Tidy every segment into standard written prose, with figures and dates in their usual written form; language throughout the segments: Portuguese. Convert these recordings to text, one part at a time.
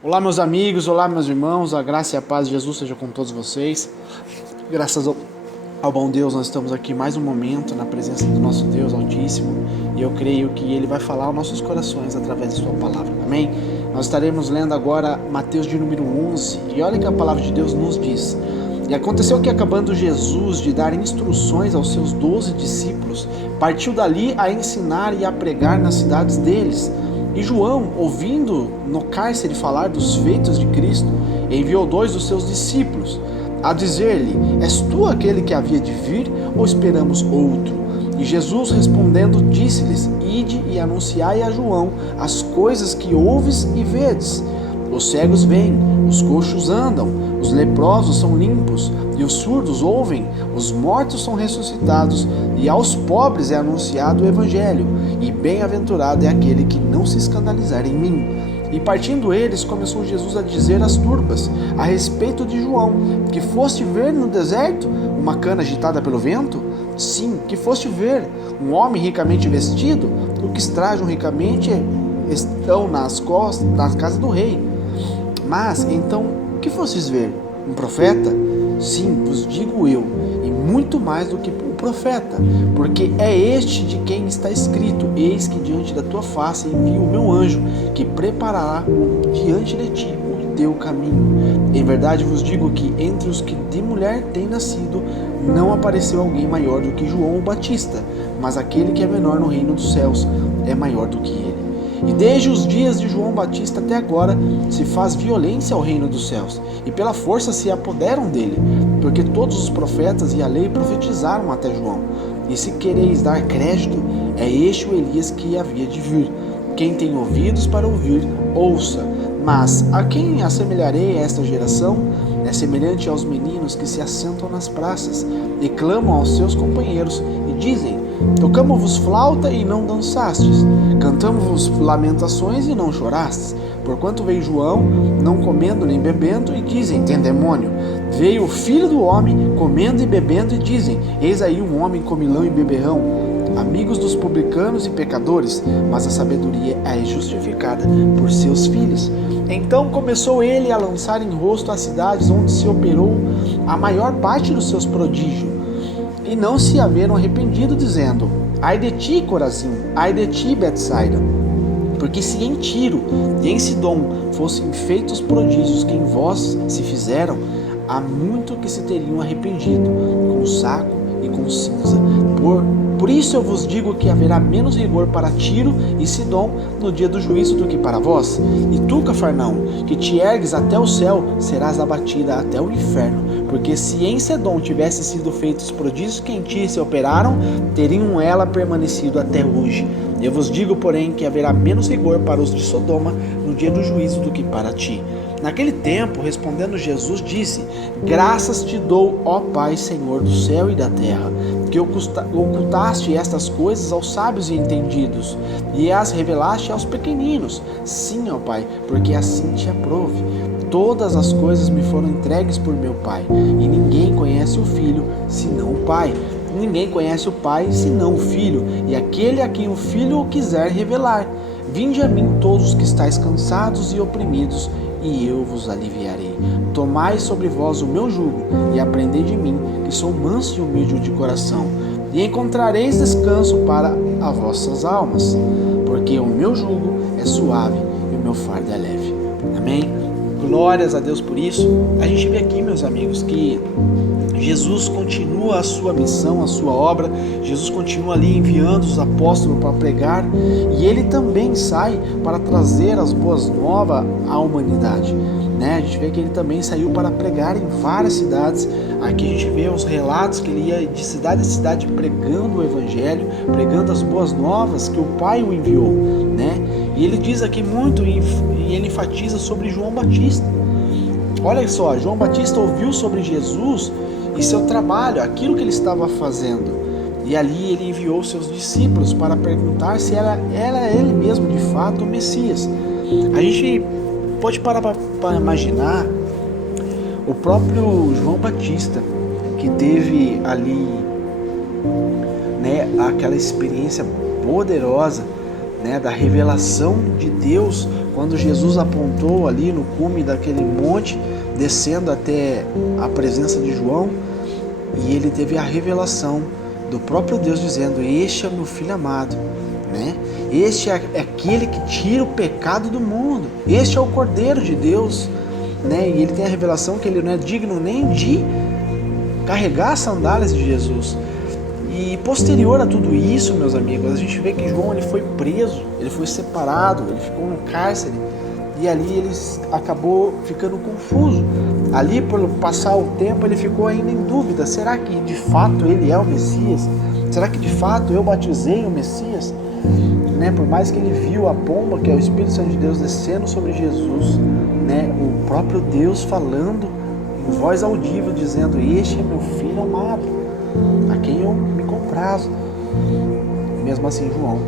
Olá, meus amigos, olá, meus irmãos, a graça e a paz de Jesus seja com todos vocês. Graças ao bom Deus, nós estamos aqui mais um momento na presença do nosso Deus Altíssimo e eu creio que Ele vai falar aos nossos corações através de Sua palavra, amém? Nós estaremos lendo agora Mateus de número 11 e olha que a palavra de Deus nos diz: E aconteceu que, acabando Jesus de dar instruções aos seus 12 discípulos, partiu dali a ensinar e a pregar nas cidades deles. E João, ouvindo no cárcere falar dos feitos de Cristo, enviou 2 dos seus discípulos, a dizer-lhe: És tu aquele que havia de vir, ou esperamos outro? E Jesus respondendo disse-lhes: Ide e anunciai a João as coisas que ouves e vedes. Os cegos veem, os coxos andam, os leprosos são limpos, e os surdos ouvem, os mortos são ressuscitados, e aos pobres é anunciado o Evangelho, e bem-aventurado é aquele que não se escandalizar em mim. E partindo eles, começou Jesus a dizer às turbas, a respeito de João: Que foste ver no deserto uma cana agitada pelo vento? Sim, que foste ver um homem ricamente vestido? O que trajam ricamente estão nas costas, na casa do rei. Mas, então, que fostes ver? Um profeta? Sim, vos digo eu, e muito mais do que o profeta, porque é este de quem está escrito: Eis que diante da tua face envio o meu anjo, que preparará diante de ti o teu caminho. Em verdade vos digo que entre os que de mulher têm nascido, não apareceu alguém maior do que João o Batista, mas aquele que é menor no reino dos céus é maior do que ele. E desde os dias de João Batista até agora se faz violência ao reino dos céus, e pela força se apoderam dele, porque todos os profetas e a lei profetizaram até João. E se quereis dar crédito, é este o Elias que havia de vir. Quem tem ouvidos para ouvir, ouça. Mas a quem assemelharei a esta geração? É semelhante aos meninos que se assentam nas praças e clamam aos seus companheiros e dizem: Tocamo-vos flauta e não dançastes, cantamo-vos lamentações e não chorastes. Porquanto veio João, não comendo nem bebendo, e dizem: Tem demônio. Veio o Filho do Homem, comendo e bebendo, e dizem: Eis aí um homem comilão e beberrão, amigos dos publicanos e pecadores, mas a sabedoria é justificada por seus filhos. Então começou ele a lançar em rosto as cidades onde se operou a maior parte dos seus prodígios, e não se haveram arrependido, dizendo: Ai de ti, Corazim, ai de ti, Betsaida, porque se em Tiro e em Sidom fossem feitos prodígios que em vós se fizeram, há muito que se teriam arrependido, com saco e com cinza. Por isso eu vos digo que haverá menos rigor para Tiro e Sidom no dia do juízo do que para vós. E tu, Cafarnaum, que te ergues até o céu, serás abatida até o inferno. Porque se em Sedom tivessem sido feitos prodígios que em ti se operaram, teriam ela permanecido até hoje. Eu vos digo, porém, que haverá menos rigor para os de Sodoma no dia do juízo do que para ti. Naquele tempo, respondendo Jesus, disse: Graças te dou, ó Pai, Senhor do céu e da terra, que ocultaste estas coisas aos sábios e entendidos, e as revelaste aos pequeninos. Sim, ó Pai, porque assim te aprove. Todas as coisas me foram entregues por meu Pai, e ninguém conhece o Filho, senão o Pai. Ninguém conhece o Pai, senão o Filho, e aquele a quem o Filho o quiser revelar. Vinde a mim todos os que estáis cansados e oprimidos, e eu vos aliviarei. Tomai sobre vós o meu jugo, e aprendei de mim, que sou manso e humilde de coração, e encontrareis descanso para as vossas almas, porque o meu jugo é suave e o meu fardo é leve. Amém? Glórias a Deus por isso. A gente vê aqui, meus amigos, que Jesus continua a sua missão, a sua obra. Jesus continua ali enviando os apóstolos para pregar, e ele também sai para trazer as boas novas à humanidade, né? A gente vê que ele também saiu para pregar em várias cidades. Aqui a gente vê os relatos que ele ia de cidade em cidade pregando o evangelho, pregando as boas novas que o Pai o enviou, né? E ele diz aqui muito, e ele enfatiza sobre João Batista. Olha só, João Batista ouviu sobre Jesus e seu trabalho, aquilo que ele estava fazendo. E ali ele enviou seus discípulos para perguntar se era ele mesmo de fato o Messias. A gente pode parar para imaginar o próprio João Batista, que teve ali, né, aquela experiência poderosa, né, da revelação de Deus quando Jesus apontou ali no cume daquele monte, descendo até a presença de João, e ele teve a revelação do próprio Deus dizendo: este é o meu filho amado, né? Este é aquele que tira o pecado do mundo, este é o Cordeiro de Deus, né? E ele tem a revelação que ele não é digno nem de carregar as sandálias de Jesus. E posterior a tudo isso, meus amigos, a gente vê que João ele foi preso, ele foi separado, ele ficou no cárcere, e ali ele acabou ficando confuso. Ali, por passar o tempo, ele ficou ainda em dúvida: será que de fato ele é o Messias? Será que de fato eu batizei o Messias? Né? Por mais que ele viu a pomba, que é o Espírito Santo de Deus, descendo sobre Jesus, né? O próprio Deus falando em voz audível, dizendo: este é meu filho amado, a quem eu me comprazo. Mesmo assim, João,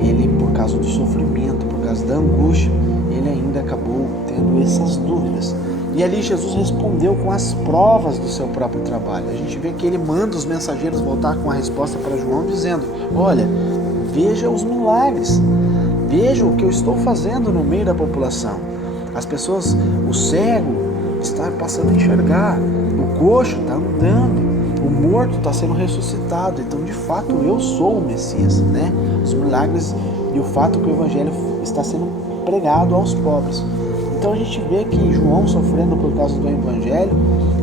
ele, por causa do sofrimento, por causa da angústia, ele ainda acabou tendo essas dúvidas. E ali Jesus respondeu com as provas do seu próprio trabalho. A gente vê que ele manda os mensageiros voltar com a resposta para João, dizendo: olha, veja os milagres, veja o que eu estou fazendo no meio da população. As pessoas, o cego está passando a enxergar, o coxo está andando, o morto está sendo ressuscitado. Então, de fato, eu sou o Messias, né? Os milagres e o fato que o Evangelho está sendo pregado aos pobres. Então a gente vê que João, sofrendo por causa do Evangelho,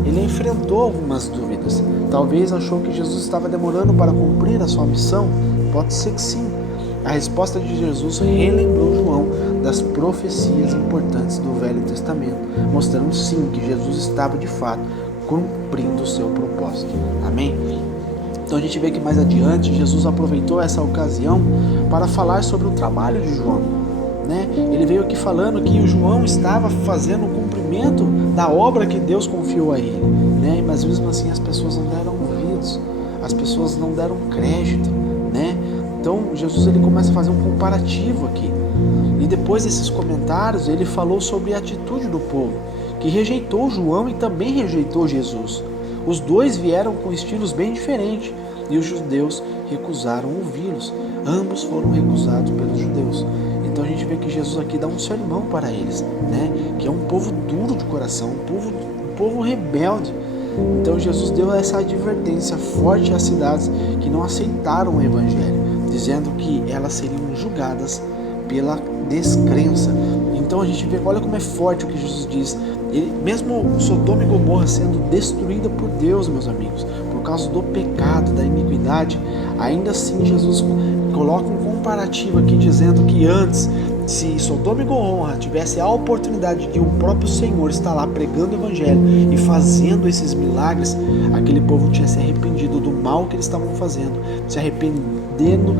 ele enfrentou algumas dúvidas. Talvez achou que Jesus estava demorando para cumprir a sua missão. Pode ser que sim. A resposta de Jesus relembrou João das profecias importantes do Velho Testamento, mostrando sim que Jesus estava de fato cumprindo o seu propósito. Amém? Então a gente vê que mais adiante Jesus aproveitou essa ocasião para falar sobre o trabalho de João, né? Ele veio aqui falando que o João estava fazendo o cumprimento da obra que Deus confiou a ele, né? Mas mesmo assim as pessoas não deram ouvidos, as pessoas não deram crédito, né? Então Jesus ele começa a fazer um comparativo aqui, e depois desses comentários ele falou sobre a atitude do povo, que rejeitou João e também rejeitou Jesus. Os dois vieram com estilos bem diferentes, e os judeus recusaram ouvi-los. Ambos foram recusados pelos judeus. Então a gente vê que Jesus aqui dá um sermão para eles, né? Que é um povo duro de coração, um povo rebelde. Então Jesus deu essa advertência forte às cidades que não aceitaram o Evangelho, dizendo que elas seriam julgadas pela descrença. Então a gente vê, olha como é forte o que Jesus diz. Ele, mesmo Sodoma e Gomorra sendo destruída por Deus, meus amigos, por causa do pecado, da iniquidade, ainda assim Jesus coloca um comparativo aqui dizendo que antes, se Sodoma e Gomorra tivesse a oportunidade de o próprio Senhor estar lá pregando o Evangelho e fazendo esses milagres, aquele povo tinha se arrependido do mal que eles estavam fazendo, se arrependendo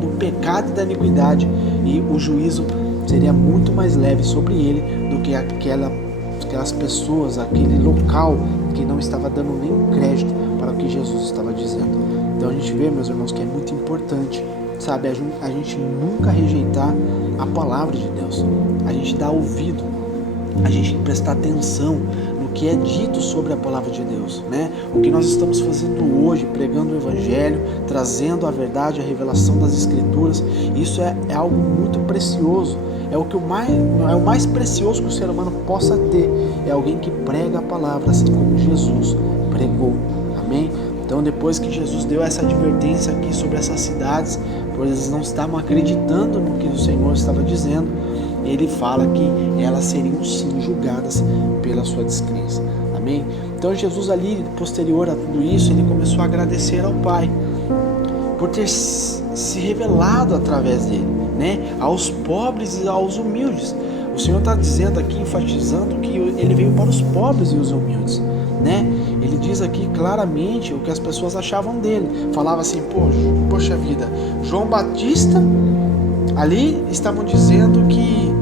do pecado e da iniquidade, e o juízo seria muito mais leve sobre ele do que aquelas pessoas, aquele local que não estava dando nenhum crédito para o que Jesus estava dizendo. Então a gente vê, meus irmãos, que é muito importante, sabe, a gente nunca rejeitar a palavra de Deus, a gente dar ouvido, a gente prestar atenção no que é dito sobre a palavra de Deus, né? O que nós estamos fazendo hoje, pregando o Evangelho, trazendo a verdade, a revelação das Escrituras, isso é algo muito precioso. É o mais precioso que o ser humano possa ter. É alguém que prega a palavra assim como Jesus pregou. Amém? Então depois que Jesus deu essa advertência aqui sobre essas cidades, pois eles não estavam acreditando no que o Senhor estava dizendo, ele fala que elas seriam sim julgadas pela sua descrença. Amém? Então Jesus ali, posterior a tudo isso, ele começou a agradecer ao Pai por ter se revelado através dele, né, aos pobres e aos humildes. O Senhor está dizendo aqui, enfatizando que ele veio para os pobres e os humildes, né? Ele diz aqui claramente o que as pessoas achavam dele. Falava assim: poxa vida, João Batista, ali estavam dizendo que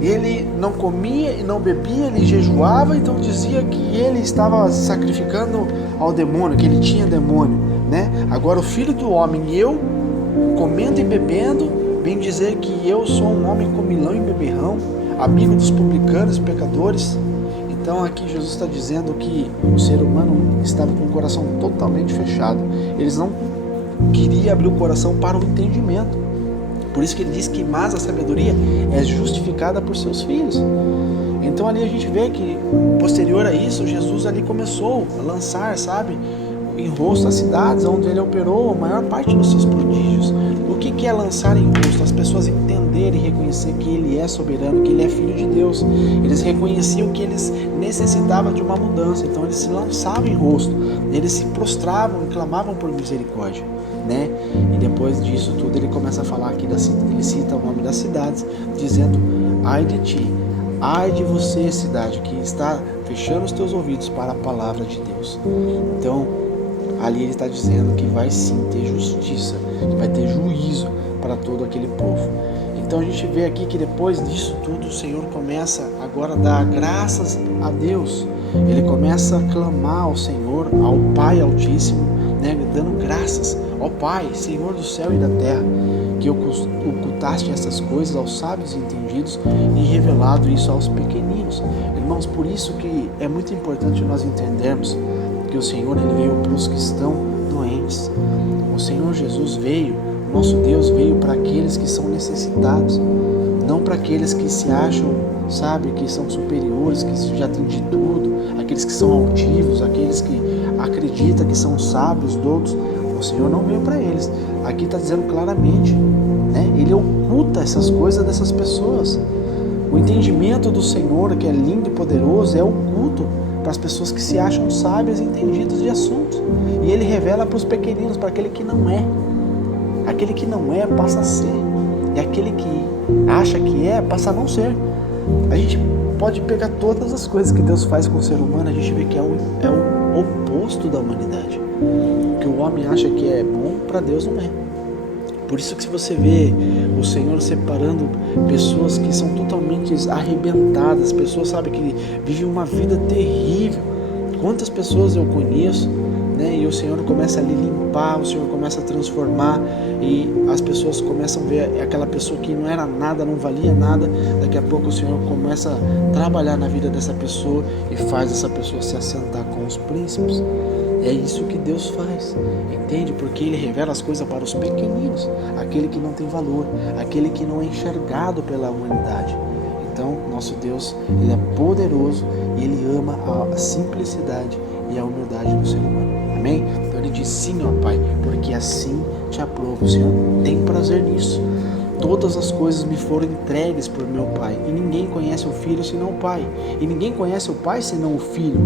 ele não comia e não bebia, ele jejuava, então dizia que ele estava sacrificando ao demônio, que ele tinha demônio, né? Agora o Filho do Homem, eu comendo e bebendo, vem dizer que eu sou um homem comilão e beberrão, amigo dos publicanos e pecadores. Então aqui Jesus está dizendo que o ser humano estava com o coração totalmente fechado. Eles não queriam abrir o coração para o entendimento. Por isso que ele diz que mas a sabedoria é justificada por seus filhos. Então ali a gente vê que posterior a isso, Jesus ali começou a lançar, sabe, em rosto as cidades onde ele operou a maior parte dos seus prodígios. O que é lançar em rosto? As pessoas entenderem e reconhecer que ele é soberano, que ele é filho de Deus. Eles reconheciam que eles necessitavam de uma mudança, então eles se lançavam em rosto, eles se prostravam e clamavam por misericórdia, né? E depois disso tudo ele começa a falar aqui, ele cita o nome das cidades, dizendo: ai de ti, ai de você, cidade que está fechando os teus ouvidos para a palavra de Deus. Então ali ele está dizendo que vai sim ter justiça, que vai ter juízo para todo aquele povo. Então a gente vê aqui que depois disso tudo o Senhor começa agora a dar graças a Deus. Ele começa a clamar ao Senhor, ao Pai Altíssimo, né, dando graças ao Pai, Senhor do céu e da terra, que ocultaste essas coisas aos sábios e entendidos e revelado isso aos pequeninos. Irmãos, por isso que é muito importante nós entendermos que o Senhor ele veio para os que estão doentes. O Senhor Jesus veio, nosso Deus veio para aqueles que são necessitados, não para aqueles que se acham, sabe, que são superiores, que já têm de tudo, aqueles que são altivos, aqueles que acreditam que são sábios, doutos. O Senhor não veio para eles. Aqui está dizendo claramente, né? Ele oculta essas coisas dessas pessoas. O entendimento do Senhor, que é lindo e poderoso, é oculto para as pessoas que se acham sábias e entendidas de assuntos. E ele revela para os pequeninos, para aquele que não é. Aquele que não é passa a ser. E aquele que acha que é passa a não ser. A gente pode pegar todas as coisas que Deus faz com o ser humano, a gente vê que é o oposto da humanidade. O que o homem acha que é bom, para Deus não é. Por isso que se você vê o Senhor separando pessoas que são totalmente arrebentadas, pessoas, sabe, que vivem uma vida terrível. Quantas pessoas eu conheço, né? E o Senhor começa a lhe limpar, o Senhor começa a transformar e as pessoas começam a ver aquela pessoa que não era nada, não valia nada. Daqui a pouco o Senhor começa a trabalhar na vida dessa pessoa e faz essa pessoa se assentar com os príncipes. É isso que Deus faz, entende? Porque Ele revela as coisas para os pequeninos, aquele que não tem valor, aquele que não é enxergado pela humanidade. Então, nosso Deus, Ele é poderoso e Ele ama a simplicidade e a humildade do ser humano. Amém? Então Ele diz: sim, ó Pai, porque assim te aprovo. O Senhor tem prazer nisso. Todas as coisas me foram entregues por meu Pai, e ninguém conhece o Filho senão o Pai, e ninguém conhece o Pai senão o Filho,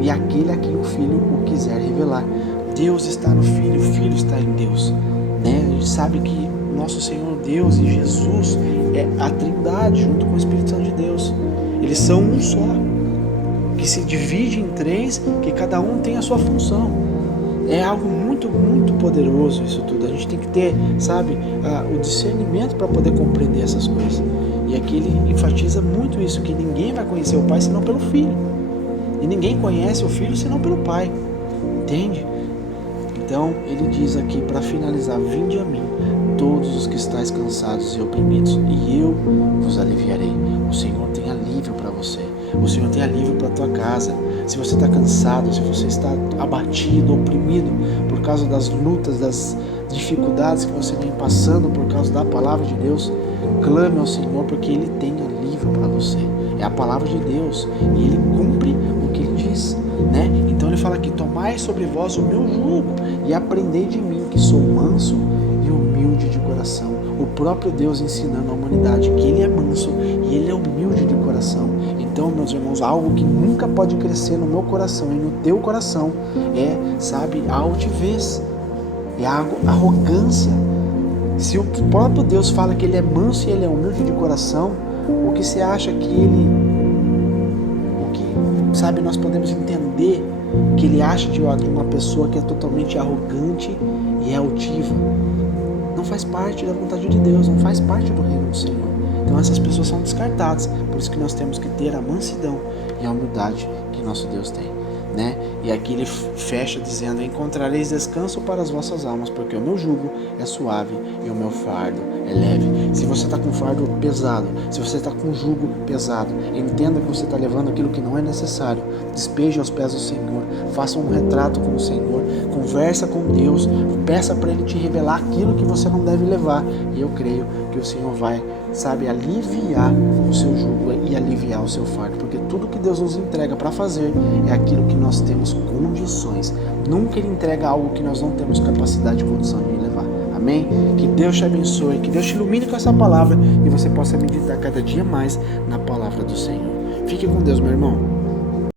e aquele a quem o Filho o quiser revelar. Deus está no Filho, o Filho está em Deus, né? A gente sabe que nosso Senhor Deus e Jesus é a Trindade junto com o Espírito Santo de Deus. Eles são um só, que se divide em três, que cada um tem a sua função. É algo muito, muito poderoso isso tudo. A gente tem que ter, sabe, o discernimento para poder compreender essas coisas. E aqui ele enfatiza muito isso, que ninguém vai conhecer o Pai senão pelo Filho. E ninguém conhece o Filho senão pelo Pai. Entende? Então, ele diz aqui para finalizar: vinde a mim, todos os que estáis cansados e oprimidos, e eu vos aliviarei. O Senhor tem alívio para você. O Senhor tem alívio para a tua casa. Se você está cansado, se você está abatido, oprimido por causa das lutas, das dificuldades que você vem passando por causa da palavra de Deus, clame ao Senhor, porque Ele tem alívio para você. É a palavra de Deus e Ele cumpre o que Ele diz, né? Então Ele fala aqui: tomai sobre vós o meu jugo e aprendei de mim, que sou manso e humilde de coração. O próprio Deus ensinando à humanidade que Ele é manso e Ele é humilde de coração. Então, meus irmãos, algo que nunca pode crescer no meu coração e no teu coração é, sabe, a altivez, é a arrogância. Se o próprio Deus fala que Ele é manso e Ele é humilde de coração, o que você acha que Ele, o que, sabe, nós podemos entender que Ele acha de uma pessoa que é totalmente arrogante e é altiva? Não faz parte da vontade de Deus, não faz parte do reino do Senhor. Então essas pessoas são descartadas. Por isso que nós temos que ter a mansidão e a humildade que nosso Deus tem. né? E aqui ele fecha dizendo: encontrareis descanso para as vossas almas, porque o meu jugo é suave e o meu fardo é leve. Se você está com fardo pesado, se você está com jugo pesado, entenda que você está levando aquilo que não é necessário. Despeje aos pés do Senhor, faça um retrato com o Senhor, conversa com Deus, peça para Ele te revelar aquilo que você não deve levar. E eu creio que o Senhor vai, aliviar o seu jugo e aliviar o seu fardo, porque tudo que Deus nos entrega para fazer é aquilo que nós temos condições. Nunca Ele entrega algo que nós não temos capacidade e condição de levar. Amém? Que Deus te abençoe, que Deus te ilumine com essa palavra e você possa meditar cada dia mais na palavra do Senhor. Fique com Deus, meu irmão.